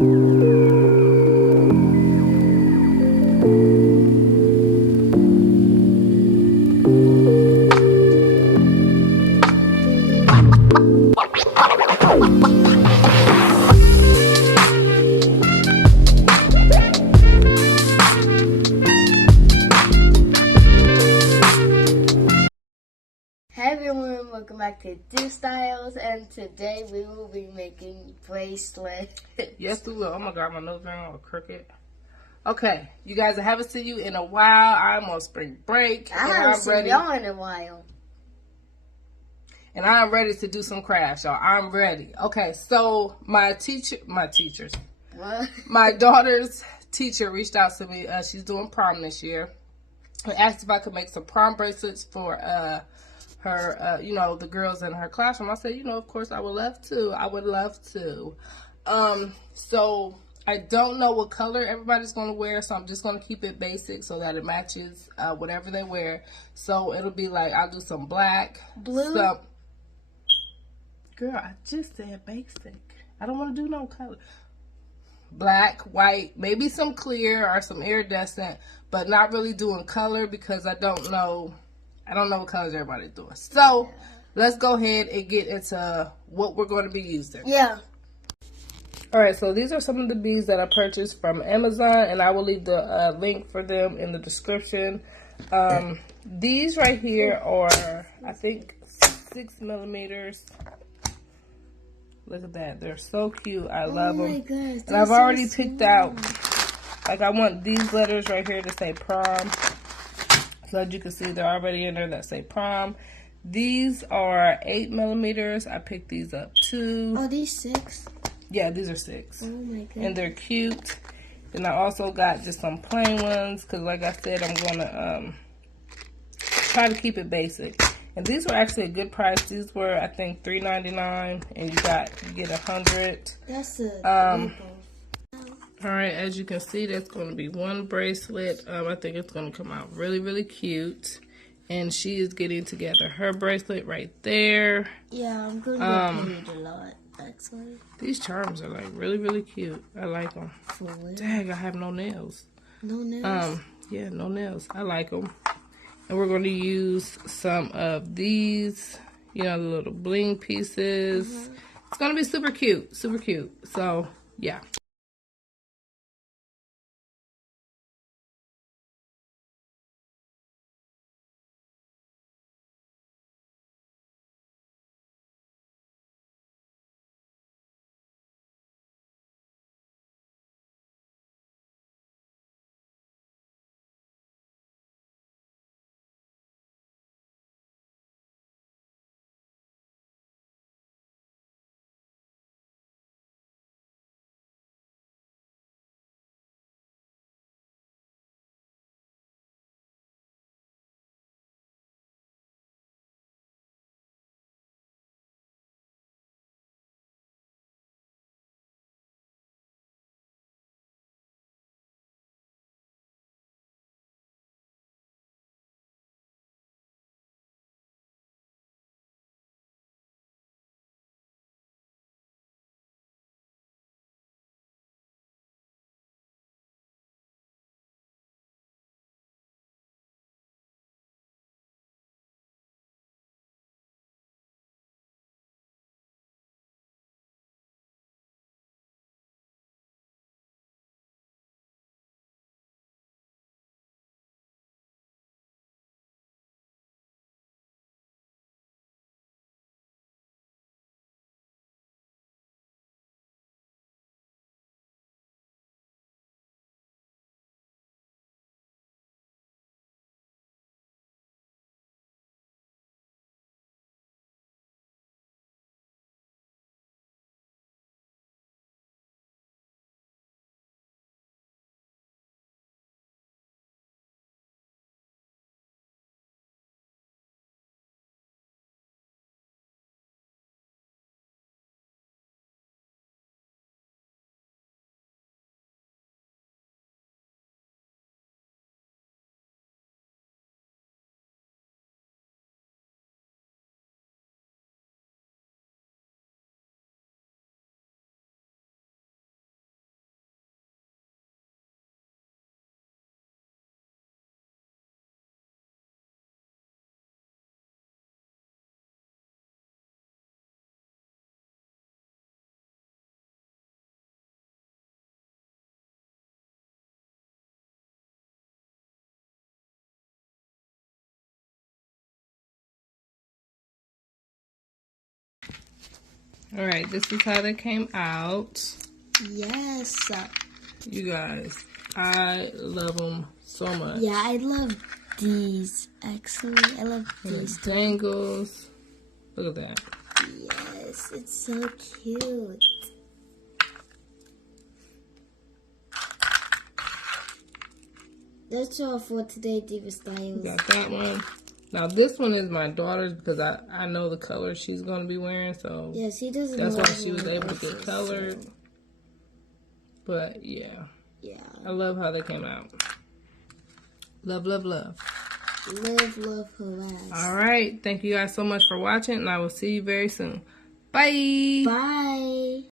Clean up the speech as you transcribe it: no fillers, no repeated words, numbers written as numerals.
Hey everyone, welcome back to Do Styles, and today we will be making bracelets. Yes, we will. Oh my god, my nose ring all crooked. Okay, you guys, I haven't seen you in a while. I'm on spring break. I haven't seen y'all in a while. And I'm ready to do some crafts, y'all. I'm ready. Okay, so my daughter's teacher reached out to me. She's doing prom this year. I asked if I could make some prom bracelets for her, the girls in her classroom. I said, of course I would love to. So I don't know what color everybody's going to wear, so I'm just going to keep it basic so that it matches whatever they wear. So it'll be like, I'll do some black. Blue? Girl, I just said basic. I don't want to do no color. Black, white, maybe some clear or some iridescent, but not really doing color because I don't know what colors everybody's doing. So let's go ahead and get into what we're going to be using. Yeah. All right, so these are some of the beads that I purchased from Amazon, and I will leave the link for them in the description. These right here are, I think, 6 millimeters. Look at that. They're so cute. I love them. Gosh, and I've already picked out, like, I want these letters right here to say prom. So as you can see, they're already in there that say prom. These are 8 millimeters. I picked these up too. Oh, these 6? Yeah, these are 6. Oh my goodness. And they're cute. And I also got just some plain ones because, like I said, I'm going to try to keep it basic. And these were actually a good price. These were, I think, $3.99, and you get 100. That's a all right, as you can see, that's going to be one bracelet. I think it's going to come out really, really cute. And she is getting together her bracelet right there. Yeah, I'm going to get paid a lot, actually. These charms are, like, really, really cute. I like them. Dang, I have no nails. No nails? Yeah, no nails. I like them. And we're going to use some of these, the little bling pieces. It's going to be super cute, super cute. So, yeah. All right, this is how they came out. Yes. You guys, I love them so much. Yeah, I love these. Actually, I love these. Dangles. Look at that. Yes, it's so cute. That's all for today, Diva Styles. Got that one. Now this one is my daughter's because I know the color she's gonna be wearing, so Yeah, she doesn't. that's know why she was able to bracelets, get colored. so. But yeah, Yeah. I love how they came out. Love, love, love. Love, love, harass. All right, thank you guys so much for watching, and I will see you very soon. Bye. Bye.